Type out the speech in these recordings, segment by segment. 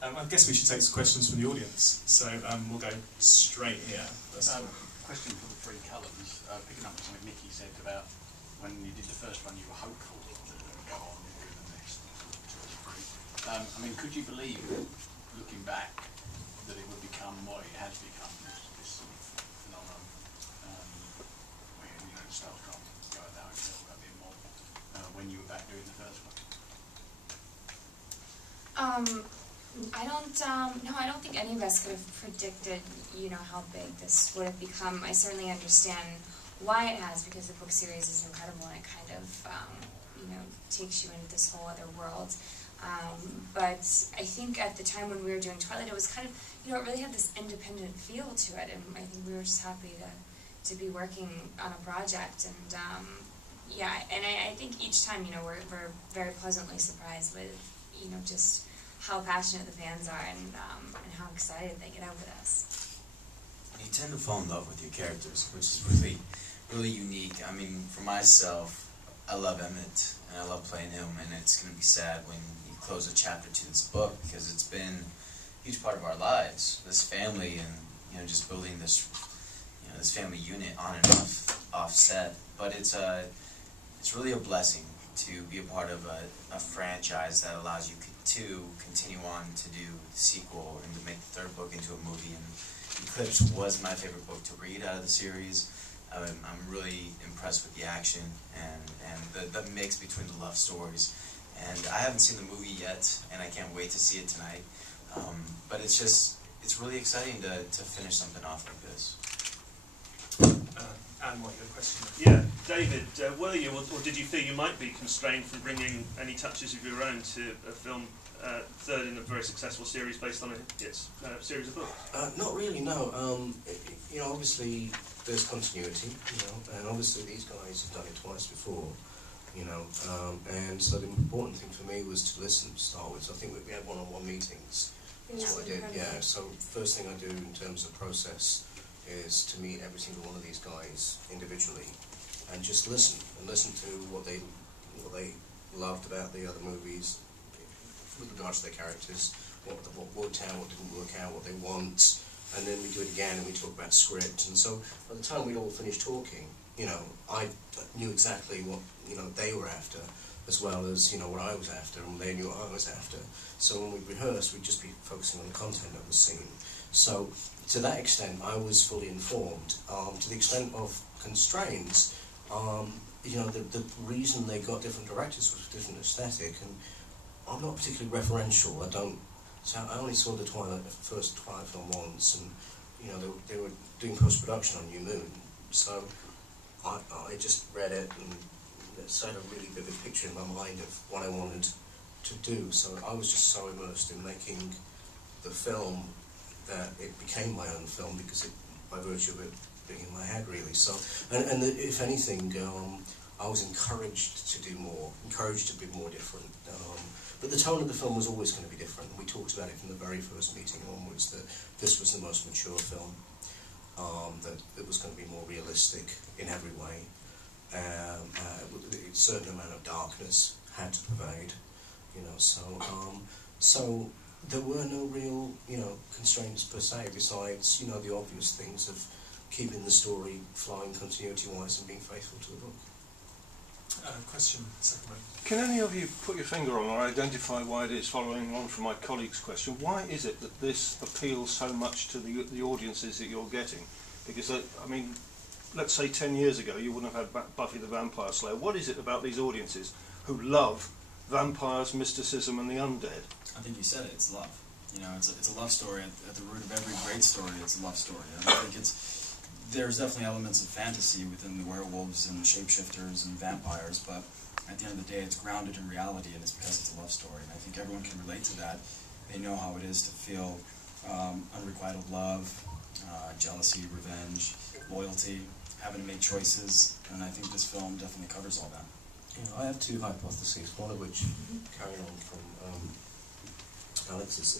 I guess we should take some questions from the audience. So we'll go straight here. Question for the three colours. Picking up on something Nikki said about when you did the first one, you were hopeful to go on and do the next two or three. I mean, could you believe, looking back, that it would become what it has become, this sort of phenomenon, where, you know, Star Trek, go at that hotel, a bit more, when you were back doing the first one? I don't think any of us could have predicted, you know, how big this would have become. I certainly understand why it has, because the book series is incredible and it kind of, you know, takes you into this whole other world. But I think at the time when we were doing Twilight, it was kind of, you know, it really had this independent feel to it, and I think we were just happy to be working on a project. And yeah, and I think each time, you know, we're very pleasantly surprised with, you know, just how passionate the fans are and how excited they get over this. You tend to fall in love with your characters, which is really unique. I mean, for myself, I love Emmett, and I love playing him, and it's going to be sad when you close a chapter to this book, because it's been a huge part of our lives, this family, and, you know, just building this, you know, this family unit on and off set. But it's really a blessing to be a part of a franchise that allows you to continue on to do the sequel and to make the third book into a movie. And Eclipse was my favorite book to read out of the series. I'm really impressed with the action and the mix between the love stories. And I haven't seen the movie yet, and I can't wait to see it tonight. But it's really exciting to finish something off like this. Anne, what your question? Yeah, David, were you, or did you feel you might be constrained from bringing any touches of your own to a film third in a very successful series based on a series of books? Not really, no. You know, obviously there's continuity, you know, and obviously these guys have done it twice before, you know, and so the important thing for me was to listen to start with. So I think we had one-on-one meetings. That's what I did, yeah. So first thing I do in terms of process is to meet every single one of these guys individually and just listen to what they loved about the other movies with regards to their characters, what worked out, what didn't work out, what they want, and then we do it again and we talk about script. And so by the time we'd all finished talking, you know, I knew exactly what, you know, they were after, as well as, you know, what I was after, and they knew what I was after. So when we rehearsed, we'd just be focusing on the content of the scene. So to that extent, I was fully informed. To the extent of constraints, you know, the reason they got different directors was different aesthetic, and I'm not particularly referential. I only saw the first Twilight film once, and, you know, they were doing post-production on New Moon, so I just read it and it set a really vivid picture in my mind of what I wanted to do. So I was just so immersed in making the film that it became my own film, because by virtue of it being in my head, really. So, and if anything, I was encouraged to do more, encouraged to be more different. But the tone of the film was always going to be different. We talked about it from the very first meeting onwards, that this was the most mature film, that it was going to be more realistic in every way. A certain amount of darkness had to pervade, you know. So there were no real, you know, constraints per se, besides, you know, the obvious things of keeping the story flowing continuity-wise and being faithful to the book. Question, second one. Can any of you put your finger on or identify why it is, following on from my colleague's question, why is it that this appeals so much to the audiences that you're getting? Because, I mean, let's say 10 years ago you wouldn't have had Buffy the Vampire Slayer. What is it about these audiences who love vampires, mysticism and the undead? I think you said it, it's love. You know, it's a love story. At the root of every great story, it's a love story. And I think there's definitely elements of fantasy within the werewolves and shapeshifters and vampires, but at the end of the day, it's grounded in reality, and it's because it's a love story. And I think everyone can relate to that. They know how it is to feel unrequited love, jealousy, revenge, loyalty, having to make choices, and I think this film definitely covers all that. Yeah, I have two hypotheses, one of which, carrying on from Alex's,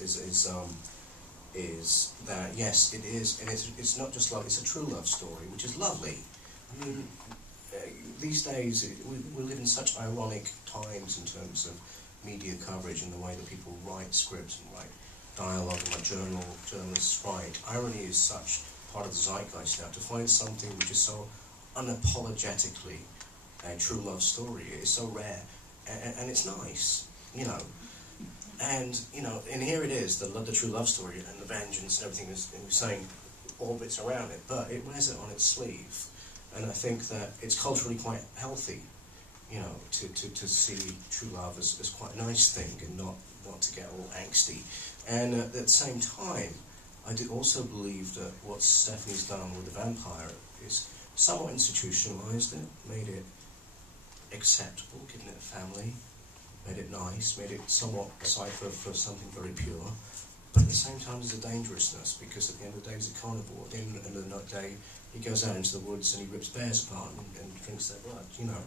is that, yes, it is, and it's not just love, it's a true love story, which is lovely. I mean, these days, we live in such ironic times in terms of media coverage and the way that people write scripts and write dialogue and my journalists write. Irony is such part of the zeitgeist now. To find something which is so unapologetically a true love story is so rare, and it's nice, you know. And you know, and here it is, the true love story and the vengeance and everything is saying orbits around it, but it wears it on its sleeve. And I think that it's culturally quite healthy, you know, to see true love as quite a nice thing and not to get all angsty. And at the same time, I do also believe that what Stephanie's done with the vampire is somewhat institutionalised it, made it acceptable, given it a family, made it nice, made it somewhat a cipher for something very pure. But at the same time, there's a dangerousness, because at the end of the day, he's a carnivore. At the end of the day, he goes out into the woods and he rips bears apart and drinks their blood, you know.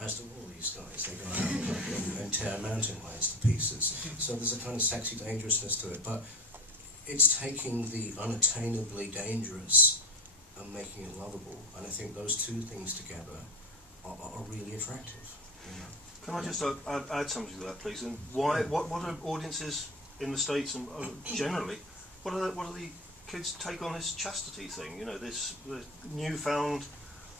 As do all these guys, they go out and tear mountain lions to pieces. So there's a kind of sexy dangerousness to it, but it's taking the unattainably dangerous and making it lovable. And I think those two things together are really attractive. You know? Can I just add something to that, please? And why? What are audiences in the States and generally? What are the kids take on this chastity thing? You know, the newfound.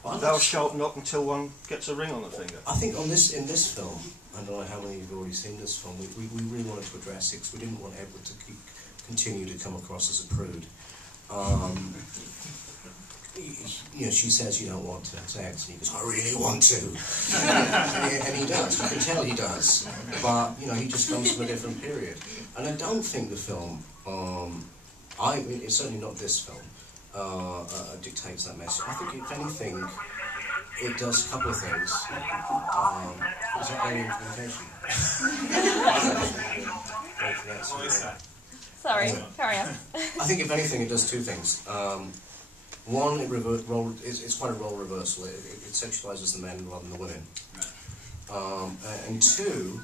Thou shalt not until one gets a ring on the finger. I think in this film, I don't know how many of you have already seen this film, we really wanted to address it because we didn't want Edward to continue to come across as a prude. You know, she says you don't want to have sex, and he goes, I really want to. And he does, you can tell he does. But, you know, he just comes from a different period. And I don't think the film, it's certainly not this film, dictates that message. I think, if anything, it does a couple of things. Is that alien communication? Sorry, carry on. I think, if anything, it does two things. One, it's quite a role reversal. It sexualizes the men rather than the women. And two,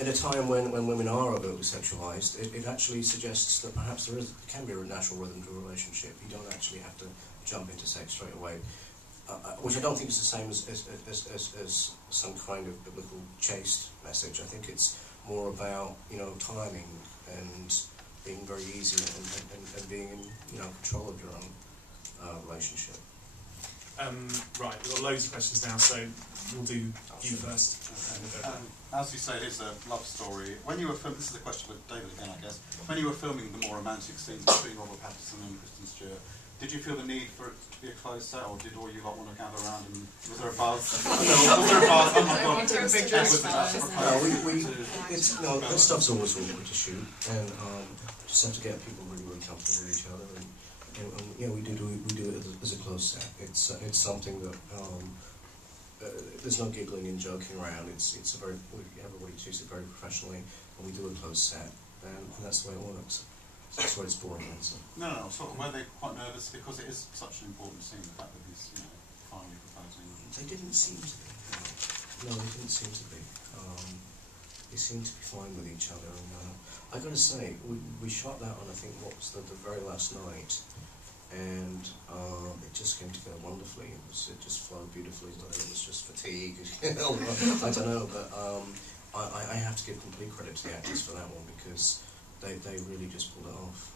at a time when women are overtly sexualized, it actually suggests that perhaps there can be a natural rhythm to a relationship. You don't actually have to jump into sex straight away, which I don't think is the same as some kind of biblical chaste message. I think it's more about, you know, timing and being very easy and being in, you know, control of your own relationship. Right, we've got loads of questions now, so we'll do you first. As you say, it is a love story. When you were filming, this is a question for David again, I guess. When you were filming the more romantic scenes between Robert Pattinson and Kristen Stewart, did you feel the need for it to be a closed set, or did all you lot want to gather around and was there a buzz? Was there a buzz? Oh my God! That stuff's always awkward to shoot, and just have to get people really, really comfortable with each other. And yeah, we do it as a closed set. It's something that there's no giggling and joking around. Everybody treats it very professionally, and we do a closed set, and that's the way it works. So that's why it's boring answer. No. Sort of, were they quite nervous because it is such an important scene? The fact that he's, you know, finally proposing. They didn't seem to be. No, they didn't seem to be. They seemed to be fine with each other. And I got to say, we shot that on, I think, what was the very last night. And it just came together wonderfully. It just flowed beautifully. Whether it was just fatigue, I don't know. But I have to give complete credit to the actors for that one, because they really just pulled it off.